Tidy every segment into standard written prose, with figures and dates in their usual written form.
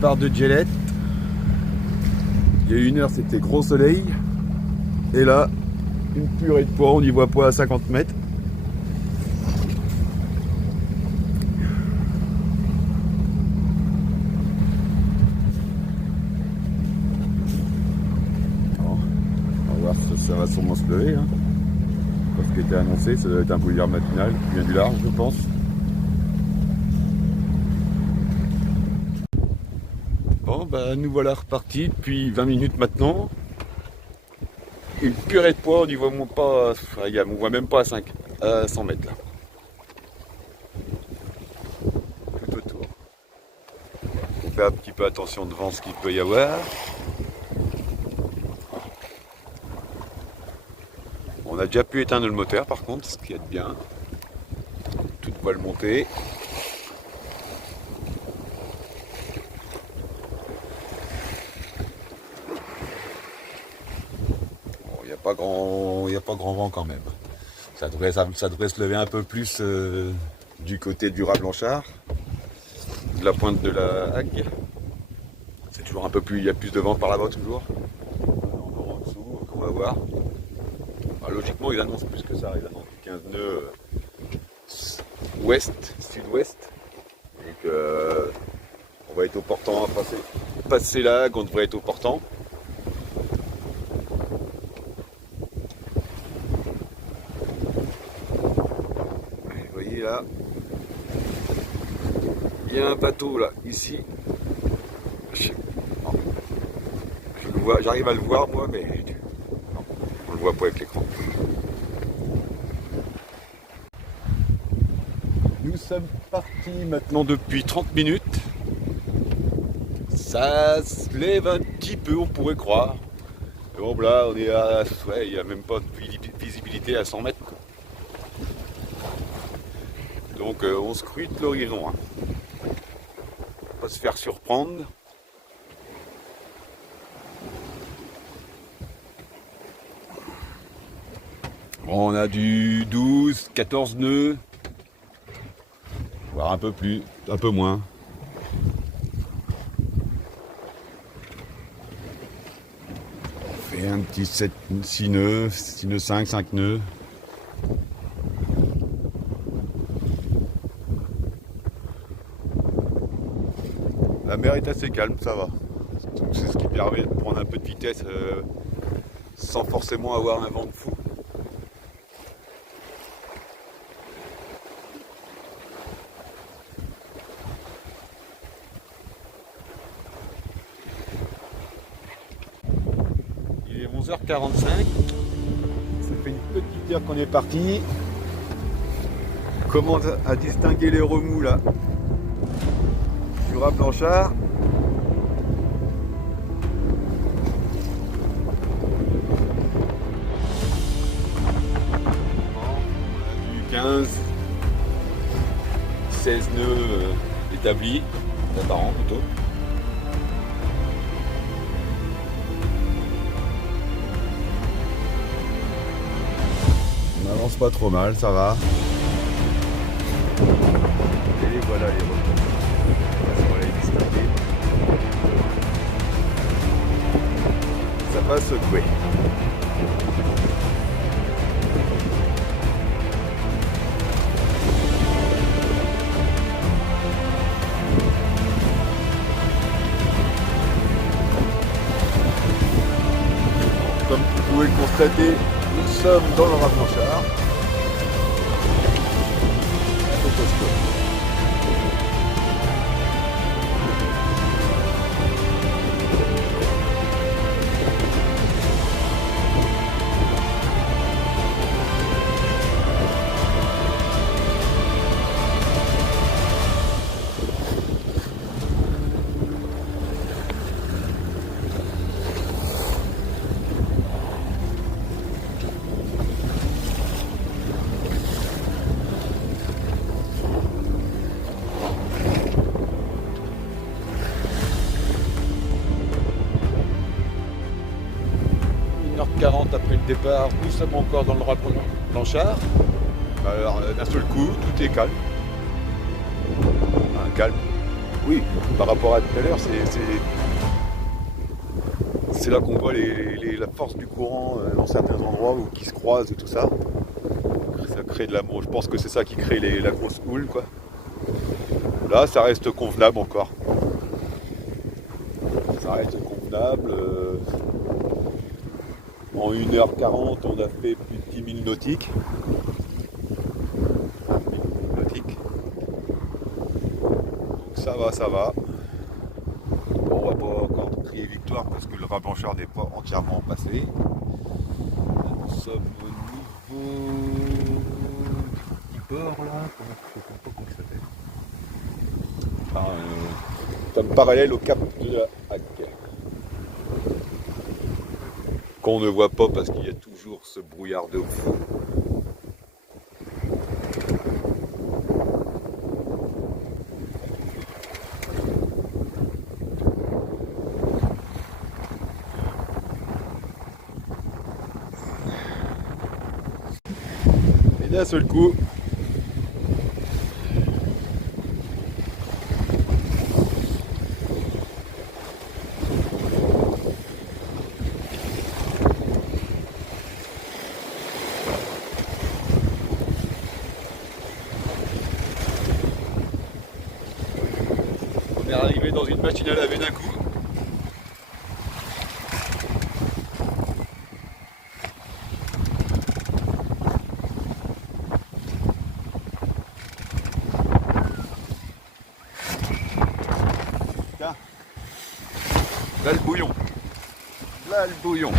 départ de Gielette. Il y a 1 heure, c'était gros soleil. Et là, une purée de poids, on n'y voit pas à 50 mètres. Bon, on va voir si ça va sûrement se lever. Hein. Ce qui était annoncé, ça doit être un brouillard matinal qui vient du large, je pense. Bon, bah nous voilà repartis depuis 20 minutes maintenant. Une purée de poids, on n'y voit pas, on voit même pas à 100 mètres là. Tout autour. On fait un petit peu attention devant ce qu'il peut y avoir. On a déjà pu éteindre le moteur par contre, ce qui est bien. Toute voile montée. Bon, il n'y a pas grand vent quand même. Ça devrait se lever un peu plus du côté du Rat-Blanchard, de la pointe de la Hague. C'est toujours un peu plus, il y a plus de vent par là-bas toujours. En dessous, on va voir. Alors, logiquement, il annonce plus que ça. Il annonce 15 nœuds ouest, sud-ouest. Donc, on va être au portant à passer là, on devrait être au portant. Et vous voyez là, il y a un bateau là, ici. J'arrive à le voir moi, mais non, on le voit pas avec l'écran. Nous sommes partis maintenant depuis 30 minutes. Ça se lève un petit peu, on pourrait croire. Mais bon, là, on est à. Ouais, il n'y a même pas de visibilité à 100 mètres. Quoi. Donc, on scrute l'horizon. Hein. On va se faire surprendre. Bon, on a du 12, 14 nœuds. Voire un peu plus, un peu moins. On fait un petit 6 nœuds, 6 nœuds 5 nœuds. La mer est assez calme, ça va. C'est ce qui permet de prendre un peu de vitesse sans forcément avoir un vent de fou. Il est 11h45. Ça fait une petite heure qu'on est parti. On commence à distinguer les remous là. Du Rat-Blanchard. On a du 15, 16 nœuds établis, apparents plutôt. On avance pas trop mal, ça va. Et voilà les remous. Ça va secouer. Comme vous pouvez le constater, nous sommes dans le Rat-Blanchard. Après le départ, nous sommes encore dans le Rat-Blanchard. Alors d'un seul coup, tout est calme. Calme. Oui, par rapport à tout à l'heure, c'est là qu'on voit la force du courant dans certains endroits où qui se croisent et tout ça. Ça crée de l'amour. Je pense que c'est ça qui crée la grosse houle, quoi. Là, ça reste convenable encore. Ça reste convenable. En 1h40, on a fait plus de 10 000 nautiques. Donc ça va, ça va. Bon, on va pas encore crier victoire parce que le rat blanchard n'est pas entièrement passé. Nous sommes au niveau du petit port là. Je ne sais pas comment il s'appelle. Enfin, nous sommes parallèles au cap de la Hague. Qu'on ne voit pas parce qu'il y a toujours ce brouillard de ouf. Et d'un seul coup, on est arrivé dans une machine à laver d'un coup. Tiens, là le bouillon. Là le bouillon.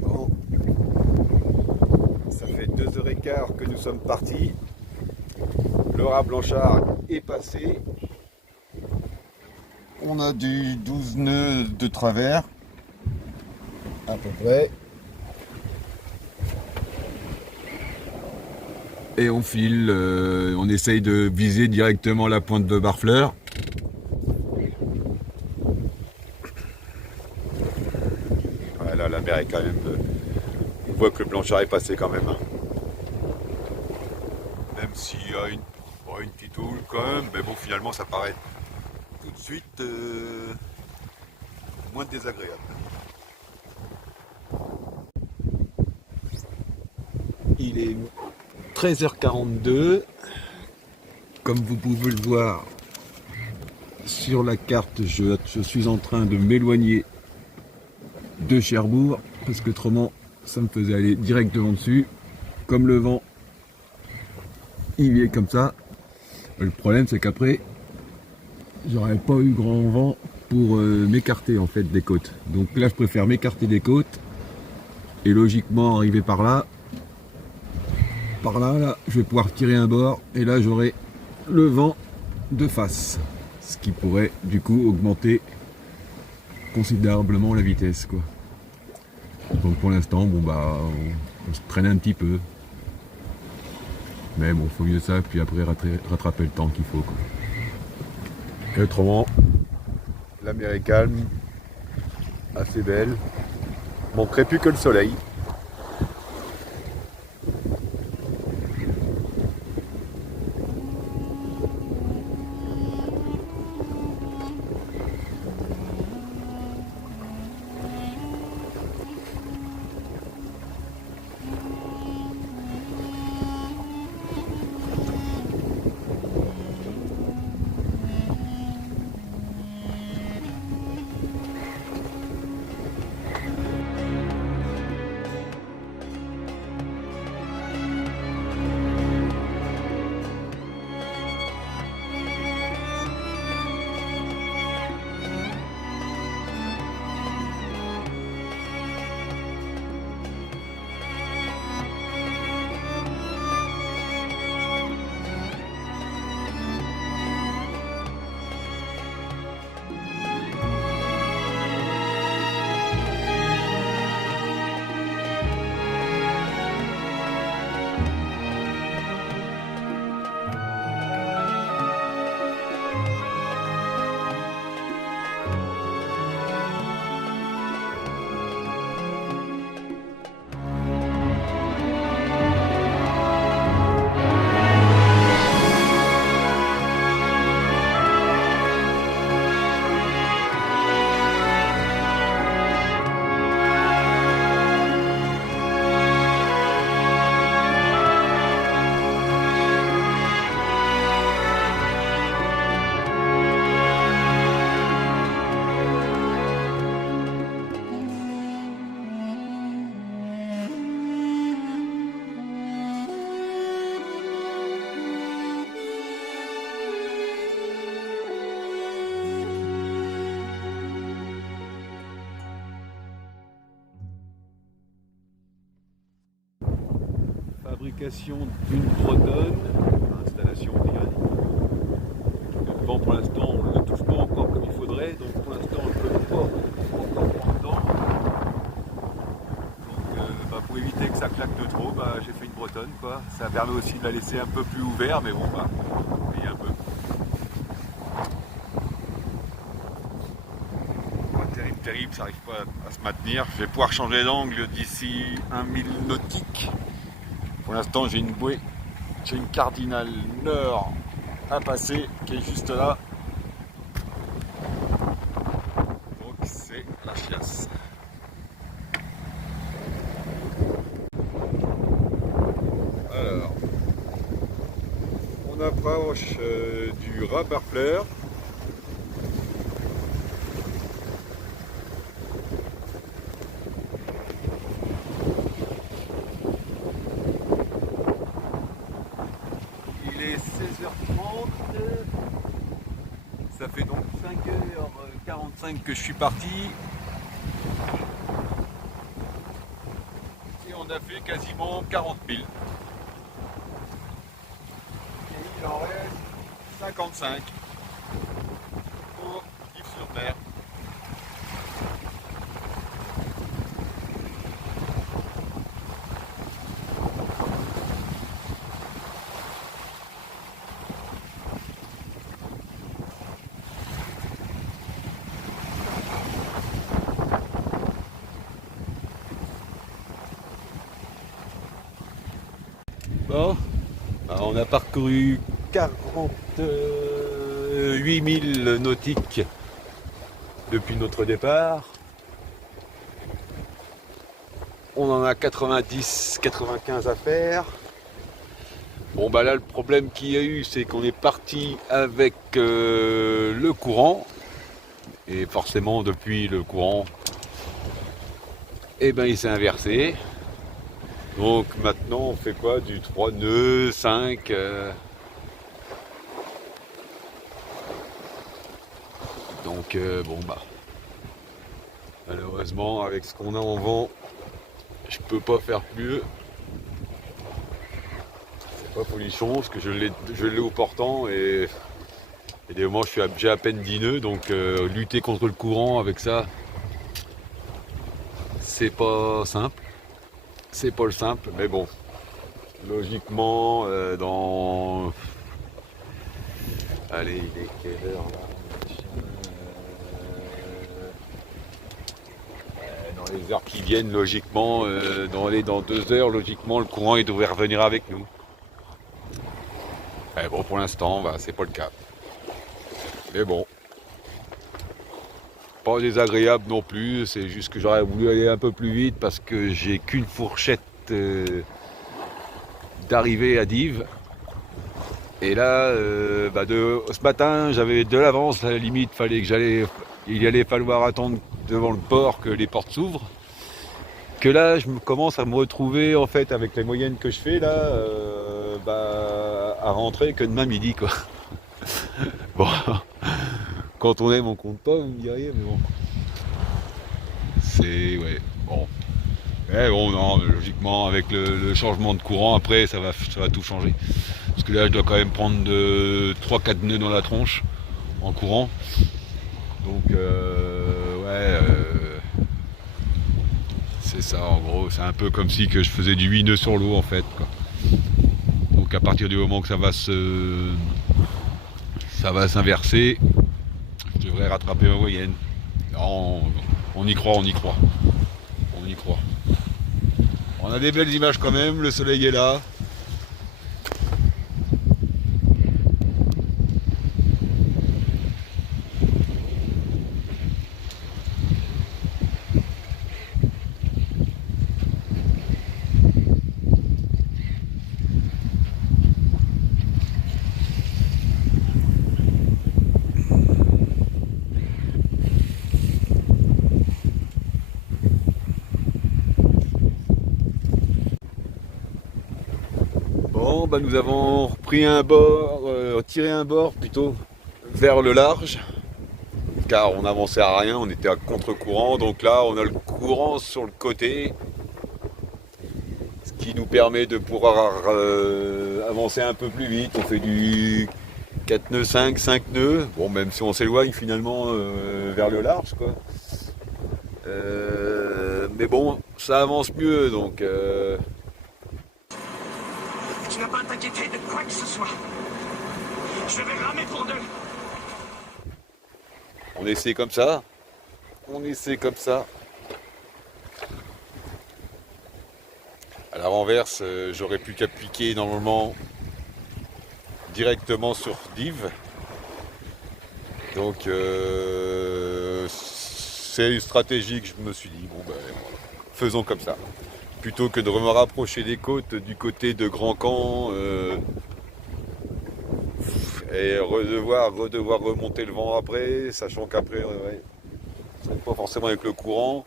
Bon, ça fait 2h15 que nous sommes partis. Le rat blanchard est passé. On a du 12 nœuds de travers, à peu près. Et on file, on essaye de viser directement la pointe de Barfleur. Voilà, la mer est quand même... on voit que le blanchard est passé quand même. Même s'il y a une petite houle quand même, mais bon, finalement ça paraît tout de suite moins désagréable. Il est 13h42. Comme vous pouvez le voir sur la carte, je suis en train de m'éloigner de Cherbourg parce que autrement ça me faisait aller directement dessus. Comme le vent il est comme ça, le problème c'est qu'après j'aurais pas eu grand vent pour m'écarter en fait des côtes. Donc là je préfère m'écarter des côtes et logiquement arriver par là, là, je vais pouvoir tirer un bord et là j'aurai le vent de face, ce qui pourrait du coup augmenter considérablement la vitesse, quoi. Donc pour l'instant, bon bah on se traîne un petit peu, mais bon, faut mieux ça, puis après rattraper le temps qu'il faut, quoi. Et autrement, la mer est calme, assez belle, manquerait plus que le soleil. fabrication d'une bretonne, installation on dirait. Le vent pour l'instant on ne le touche pas encore comme il faudrait, donc pour l'instant je ne peux pas encore prendre dedans. Donc pour éviter que ça claque de trop, j'ai fait une bretonne quoi. Ça permet aussi de la laisser un peu plus ouverte, mais bon il y a un peu. Terrible, ça n'arrive pas à se maintenir. Je vais pouvoir changer d'angle d'ici 1000 nautiques. Pour l'instant, j'ai une bouée, j'ai une cardinale nord à passer qui est juste là. Donc c'est la chiasse. Alors, on approche du rat Barfleur. Il est 16h30, ça fait donc 5h45 que je suis parti et on a fait quasiment 40 000. Et il en reste 55 pour Yves-sur-Mer. Bon, on a parcouru 48 000 nautiques depuis notre départ. On en a 90-95 à faire. Bon là le problème qu'il y a eu c'est qu'on est parti avec le courant. Et forcément depuis le courant, il s'est inversé. Donc maintenant on fait quoi? Du 3 nœuds, 5 Donc malheureusement avec ce qu'on a en vent, je peux pas faire mieux. C'est pas folichon parce que je l'ai au portant et des moments j'ai à peine 10 nœuds, donc lutter contre le courant avec ça, c'est pas simple. C'est pas le simple, mais bon, logiquement, allez, il est quelle heure là? Dans les heures qui viennent, logiquement, dans 2 heures, logiquement, le courant il devrait revenir avec nous. Mais bon, pour l'instant, c'est pas le cas. Mais bon, pas désagréable non plus, c'est juste que j'aurais voulu aller un peu plus vite parce que j'ai qu'une fourchette d'arrivée à Dives. Et là, ce matin, j'avais de l'avance, à la limite, il allait falloir attendre devant le port que les portes s'ouvrent. Que là, commence à me retrouver, en fait, avec les moyennes que je fais, là, à rentrer que demain midi, quoi. Bon, quand on aime, on compte pas, vous me diriez, mais bon. C'est, ouais, bon. Mais bon, non, logiquement, avec le changement de courant, après, ça va tout changer. Parce que là, je dois quand même prendre 3-4 nœuds dans la tronche en courant. Donc, c'est ça, en gros. C'est un peu comme si que je faisais du 8 nœuds sur l'eau, en fait, quoi. Donc, à partir du moment que ça va s'inverser, je devrais rattraper ma moyenne. Non, on y croit. On a des belles images quand même, le soleil est là. Nous avons repris tiré un bord plutôt vers le large, car on n'avançait à rien, on était à contre-courant, donc là on a le courant sur le côté, ce qui nous permet de pouvoir avancer un peu plus vite. On fait du 4 nœuds 5 nœuds, bon, même si on s'éloigne finalement vers le large, quoi. Mais bon, ça avance mieux, donc... Tu n'as pas à t'inquiéter de quoi que ce soit. Je vais ramer pour deux. On essaie comme ça. On essaie comme ça. À la renverse, j'aurais pu qu'appliquer normalement directement sur Div. Donc c'est une stratégie que je me suis dit, bon ben voilà, faisons comme ça. Plutôt que de me rapprocher des côtes du côté de Grand Camp et redevoir remonter le vent après, sachant qu'après, c'est pas forcément avec le courant.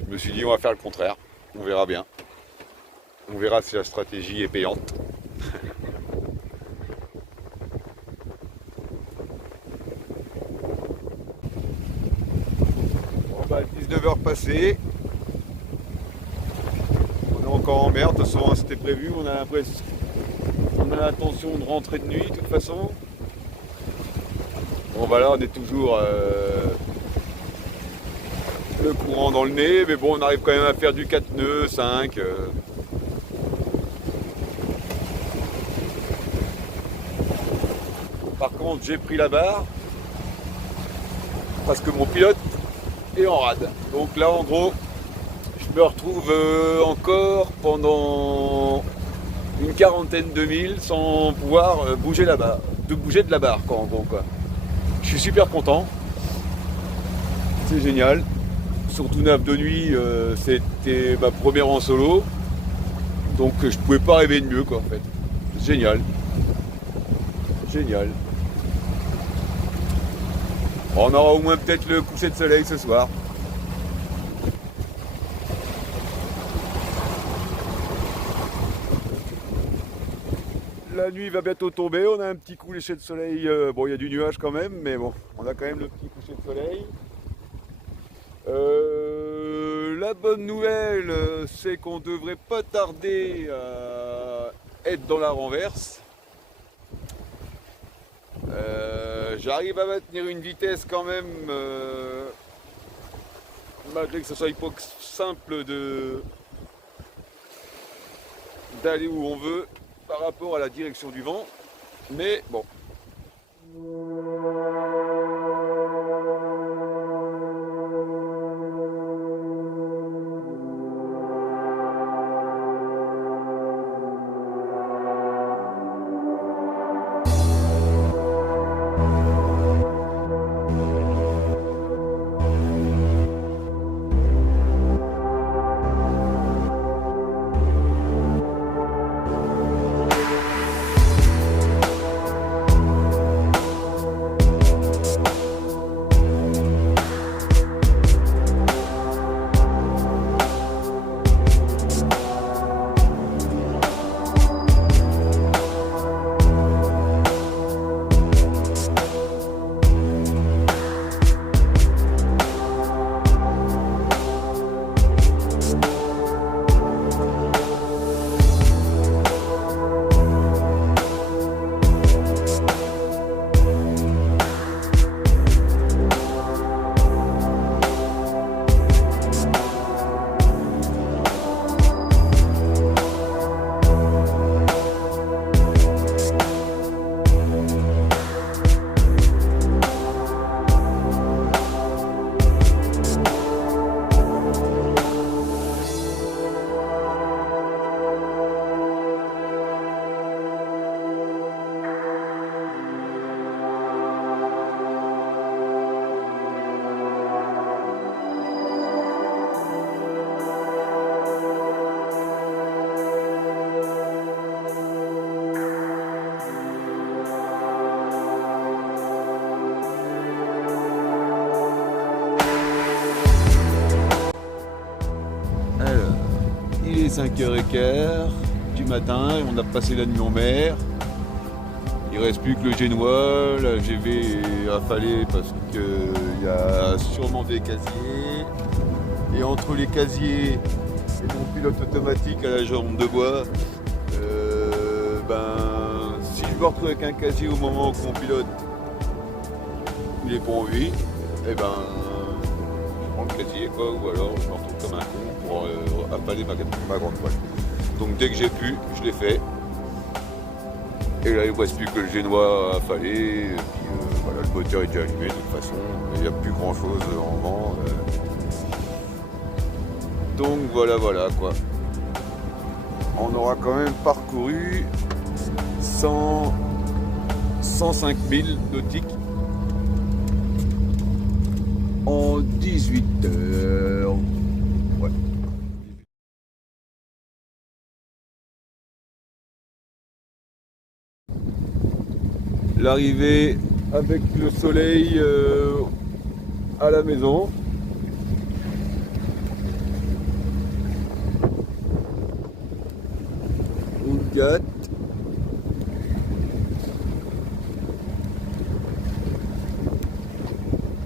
Je me suis dit on va faire le contraire, on verra bien. On verra si la stratégie est payante. Bon bah 19h passées. On est encore en mer, de toute façon c'était prévu, on a l'intention de rentrer de nuit de toute façon. Bon bah là on est toujours le courant dans le nez, mais bon on arrive quand même à faire du 4 nœuds, 5. Par contre j'ai pris la barre parce que mon pilote est en rade. Donc là en gros je me retrouve encore pendant une quarantaine de milles sans pouvoir bouger de la barre quoi, en gros quoi. Je suis super content, c'est génial. Surtout nave de nuit, c'était ma première en solo, donc je pouvais pas rêver de mieux quoi en fait. Génial, génial. On aura au moins peut-être le coucher de soleil ce soir. La nuit va bientôt tomber, on a un petit coucher de soleil, bon il y a du nuage quand même, mais bon, on a quand même le petit coucher de soleil. La bonne nouvelle, c'est qu'on devrait pas tarder à être dans la renverse. J'arrive à maintenir une vitesse quand même, malgré que ce soit pas simple d'aller où on veut par rapport à la direction du vent, mais bon. Il est 5h15 du matin, on a passé la nuit en mer. Il ne reste plus que le génois, la GV est affalée parce qu'il y a sûrement des casiers. Et entre les casiers Et mon pilote automatique à la jambe de bois, si je me retrouve avec un casier au moment où mon pilote il est pas en vie, et ben je prends le casier quoi, ou alors je me retrouve comme un con pour affaler ma grande voile. Donc dès que j'ai pu, je l'ai fait. Et là il ne reste plus que le génois à affaler, et puis voilà, le moteur est déjà allumé de toute façon, il n'y a plus grand chose en vent. Donc voilà quoi. On aura quand même parcouru 105 000 nautiques en 18 heures. Ouais. L'arrivée avec le soleil à la maison. On gâte.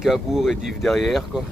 Cabourg et Div derrière quoi.